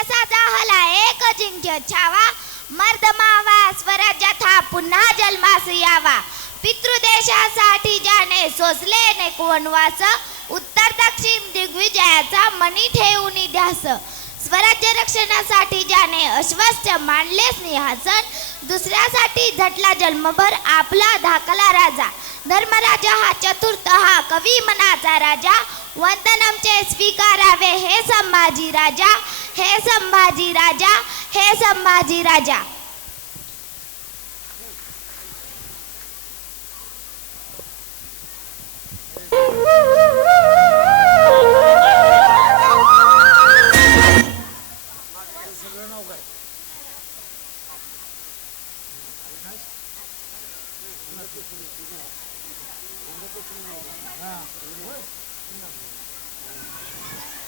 असा जाहला एक अजिंक्य छावा मर्द मावा स्वराज्यात हा पुन्हा जन्मास यावा. पितृदेशासाठी ज्याने सोसले नेक वनवास उत्तर दक्षिण दिग्विजयाचा मनी ठेवून ध्यास. स्वराज्य रक्षणासाठी ज्याने अश्वस्थ मानले सिंहासन दुसऱ्यासाठी झटला जन्मभर आपला धाकला राजा. धर्मराजा हा चतुर्थ हा कवी मनाचा राजा. वंदनमचे स्वीकारावे हे संभाजी राजा, हे संभाजी राजा, हे संभाजी राजा.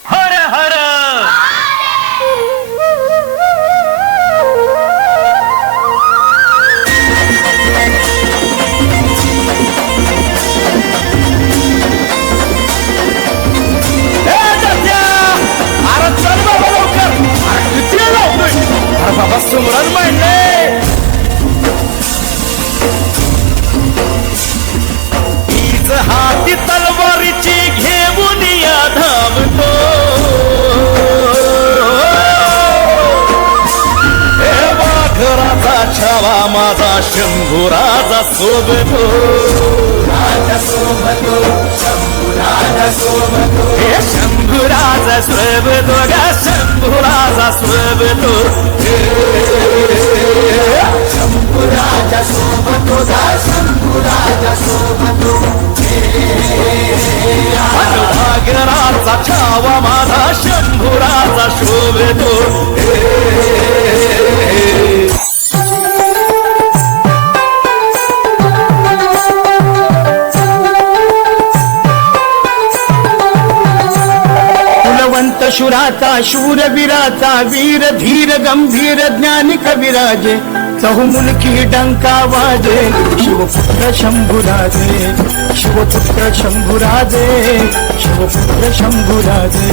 हर हर बाबा सुमरण म्हणले हीच हाती तलवारीची घेऊन या धावतो. हे वाघराचा छावा माझा शंभूराजा सोबतो. राजा सोबतो शंभूराजा सोबतो. हे शंभूराजा सोबतो गा शंभूराजा सोबतो. शंभूराजा सोबतो गा शंभूराजा सोबतो. वाघराचा छावा माझा शंभूराजा शोभतो. कुलवंत शुराचा शूरवीराचा वीर धीर गंभीर ज्ञानी कविराजे चहुमुलकी डंका वाजे. शिवपुत्र शंभूराजे शिवपुत्र शंभूराजे शिवपुत्र शंभूराजे.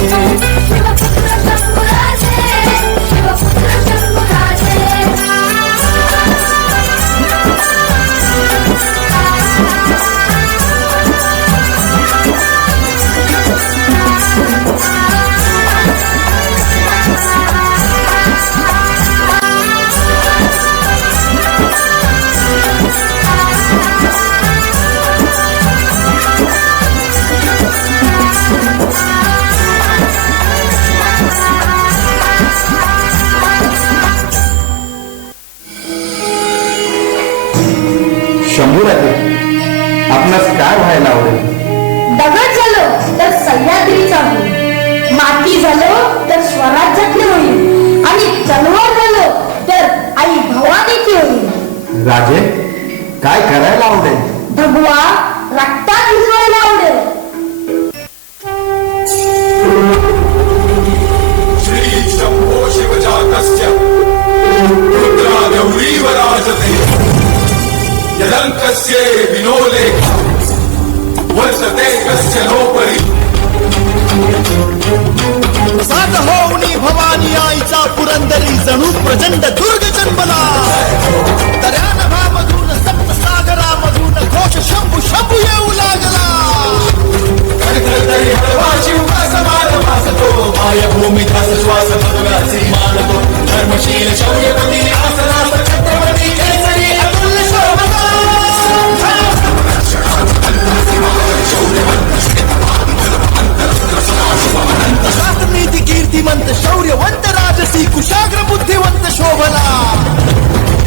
शंभूराजे आपणास काय व्हायला आवडेल? दगड झालो तर सह्याद्रीचा होईल, माती झालो तर स्वराज्यातले होईल आणि तलवार झालो तर आई भवानीची होईल. राजे काय करायला आवडेल? भगवा रक्तात भिजवायला आवडेल. श्री शंभो शिवजातस्य रुद्रा गौरीव राजते. यदंकस्य विनोले वर्तते कस्य लोपरी. सात होऊनी भवानी आईचा पुरंदरी जणू प्रचंड दुर्ग जन्मला. दर्यानभामधून सप्तसागरामधून घोष शंभू शंभू येऊ लागला. मायभूमी दास श्वास भगव्याचे मानतो. धर्मशील शौर्यपती आसनास छत्रपती केसरी अतुल्य शोभता. शास्त्रनीती कीर्तिमंत शौर्यवंत राजसी कुशाग्र बुद्धिवंत शोभला.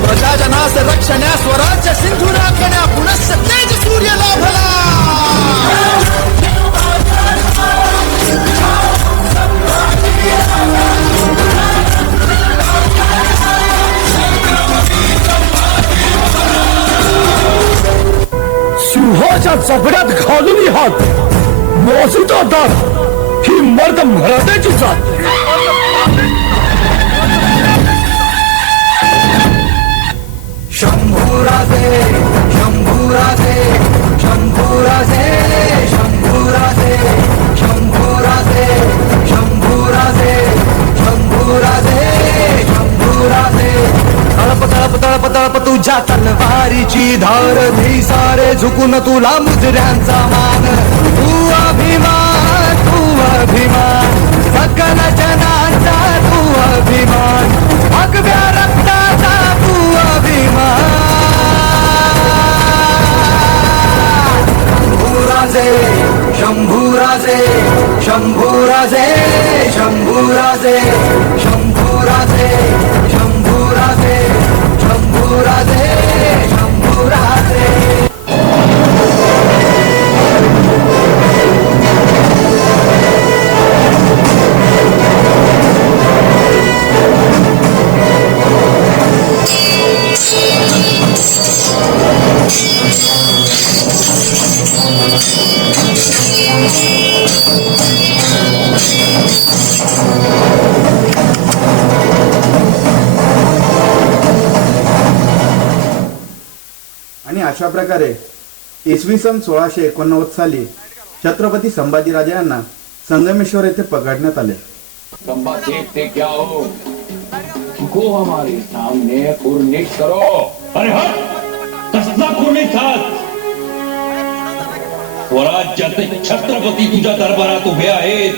प्रजाजनास रक्षण्या स्वराज्य सिंधू राखण्या पुनश्च तेज सूर्य लाभला. सिंहाच्या चपड्यात घालून हात मोजिता दात ही मर्द मराठ्याची जात. शंभूराजे शंभूराजे शंभूराजे शंभूराजे शंभूराजे शंभूराजे शंभूराजे तुझ्या तलवारीची धार दे सारे झुकून तुला मुजऱ्यांचा मान तू अभिमान सकल जनाचा तू अभिमान भगव्या रक्ताचा तू अभिमान शंभूराजे शंभूराजे शंभूराजे शंभूराजे शंभूराजे शंभूराजे शंभूराजे आणि अशा प्रकारे इसवी सन 1689 साली छत्रपती संभाजीराजे यांना संगमेश्वर येथे पकडण्यात आले. खंबा देखते क्या हो, गो हमारे सामने कुर्निश करो. अरे हट, कसला कुर्निश हात. स्वराज्याचे छत्रपती तुझ्या दरबारात उभे आहेत,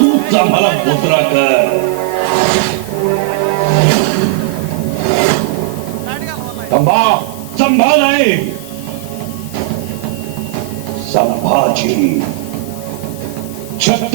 तूच आम्हाला मुजरा कर. खंबा संभाल आहे, संभाजी छत्र